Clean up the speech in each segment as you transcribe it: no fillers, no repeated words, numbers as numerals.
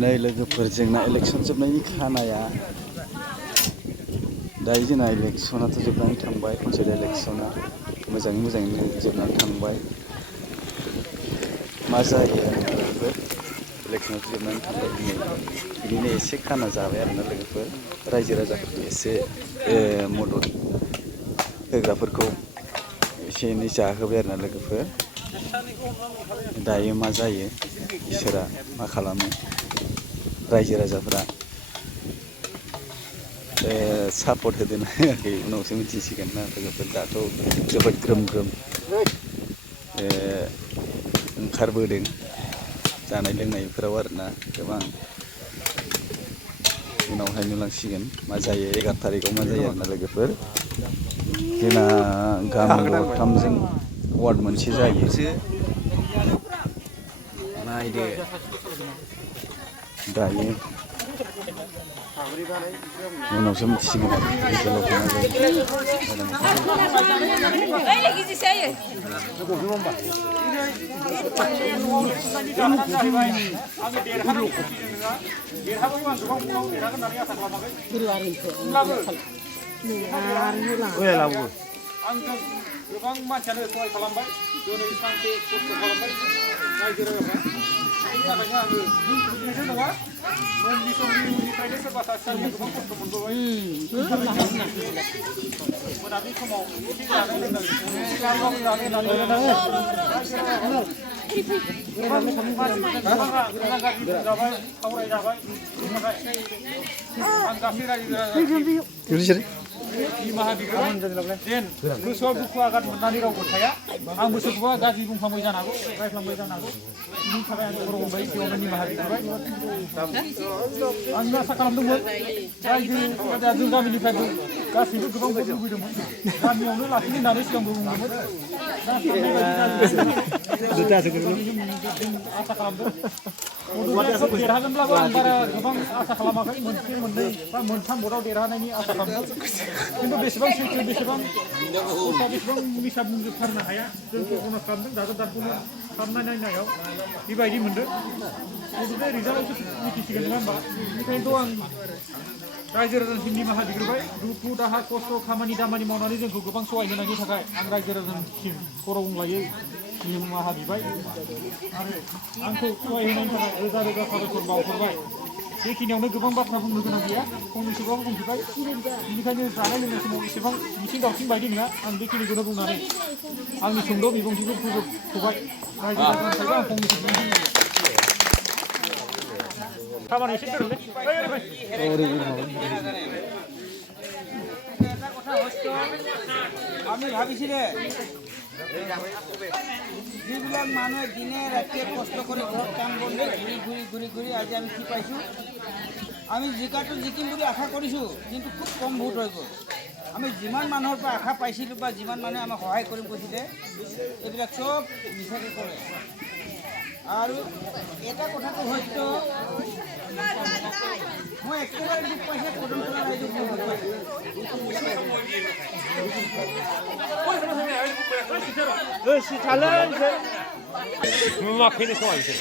नै लोगोफोर जोंना इलेक्सन जोबनायनि खानाया दायो जोंना इलेक्सनाथ' जोबनानै थांबाय पन्चायत इलेक्सना मोजाङैनो जोबनानै थांबाय मा जायो लोगोफोर इलेक्सनाथ' जोबनानै थांबाय दिनै बिदिनो एसे खाना जाबाय आरोना लोगोफोर रायजो राजाफोरखौ एसे मदद होग्राफोरखौ एसे एनै जाहोबाय आरोना लोगोफोर दायो मा जायो इसोरा मा खालामो रायजो राजाफोरा सापर्ट होदोंना होआखै उनावसो मिथिसिगोन ना लोगोफोर दाथ' जोबोद ग्रोम ओंखारबोदों जानाय लोंनायफोराव आरोना गोबां उनावहाय नुलांसिगोन मा जायो 11 थारिखआव मा जायो आरोना लोगोफोर जोंना गामि दरथामजों वार्ड मोनसे जायो नायदो दायो उनावसो मिथिसिगोन गोबां मानसियानो सहाय खालामबाय दिनै सानसे खस्थ' खालामबाय रायजो राजाफ्रा बेनि थाखायनो आङो बेजों नङा न'नि समनिफ्रायनो सोरबा सासेया गोबां खस्थ' मोनबोबाय मोनाबिलि समाव एसे जानाय लोंनाय जाबाय सावरायजाबाय बेनि थाखाय आं गासै रायजो राजा निमाहा बिग्रोबाय जेन गोसोआव दुखु आघात मोननानै रावबो थाया आंबो सोरखौबा गाज्रि बुंफ्लांबाय जानो हागौ रायफ्लांबाय जानो हागौ बिनि थाखाय आं खर' हमबाय बेयावनो निमाहा बिग्रोबाय आं आसा खालामदोंमोन रायजो जों गामिनिफ्रायबो गासैबो गोबां भट लुबैदोंमोन गामियावनो लाखिनो होननानै सिगांबो बुंदोंमोन आसा खालामदों देरहागोनब्लाबो आं बारा गोबां आसा खालामाखै मोनसे मोननै बा मोनथाम भटआव देरहानायनि आसा खालामदों खिन्थु बेसेबां सैथो बेसेबां मिसा बुंजोबथारनो हाया जों कल्पना खालामदों दाथ' दाखौनो खालामनाय नायनायाव बेबायदि मोनदों बिदिनो रिजाल्टआवसो मिथिसिगोन नङा होमबा बेनिखायनोथ' आं रायजो राजानिसिम निमाहा बिग्रोबाय दुखु दाहा खस्थ' खामानि दामानि मावनानै जोंखौ गोबां सहाय होनायनि थाखाय आं रायजो राजानिसिम खर' गंग्लायै निमाहा बिबाय आरो आंखौ सहाय होनायनि थाखाय रोजा रोजा साबायखर बावहरबाय बेखिनियावनो गोबां बाथ्रा बुंनो गोनां गैया फंनैसोबाबो बुंजोबबाय बेनिखायनो जानाय लोंनाय समाव एसेबां मिथिं दावथिं बायदि नङा आं बेखिनिखौनो बुंनानै आंनि सुंद' बिबुंथिखौ फोजोबथ'बाय रायजो राजानिफ्रायबो आं फंनैसो बिबुंथि खामानि एसे दोनलै আমি ভাবিছিলে যিবিলাক মানুহে দিনে ৰাতিয়ে কষ্ট কৰি ঘৰত কাম কৰিলে ঘূৰি ঘূৰি আজি আমি কি পাইছোঁ আমি জিকাটো জিকিম বুলি আশা কৰিছোঁ কিন্তু খুব কম ভোট হৈ গ'ল আমি যিমান মানুহৰ পৰা আশা পাইছিলোঁ বা যিমান মানুহে আমাক সহায় কৰিম কৈছিলে এইবিলাক চব মিছাকৈ কৰে আৰু এটা কথাটো হয়তো মই একেবাৰে দুখ পাইছে কদমতলা ৰাইজক মই দুখ পাইছোঁ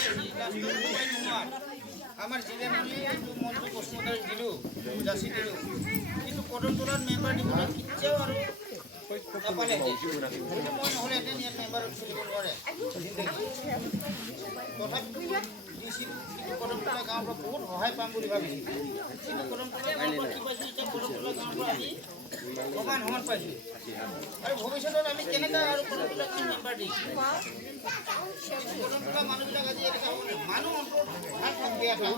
আমার জিলার আমি একটু মন্ত্রী পশ্চিমবঙ্গের দিলোঁ যাচি দিলোঁ কিন্তু কদমতলার মেম্বাৰ দিবলৈ কিচ্ছাও আৰু নাপালে মই নহ'লেহেঁতেন ইয়াত মেম্বাৰ চলিব নোৱাৰে তথাপিতো কিন্তু কদমতলা গাঁৱৰ পৰা বহুত সহায় পাম বুলি ভাবিছোঁ কিন্তু কদমতলা গাঁৱৰ পৰা কি পাইছোঁ এতিয়া কদমতলা গাঁৱৰ পৰা আমি সমান পাইছোঁ আৰু ভৱিষ্যতত আমি কেনেকৈ আৰু কদমতলা গাঁৱৰ মেম্বাৰ দিম কদমতলা মানুহবিলাক আজি এনেকুৱা মানুহ অন্তত ভাল থাক বেয়া থাক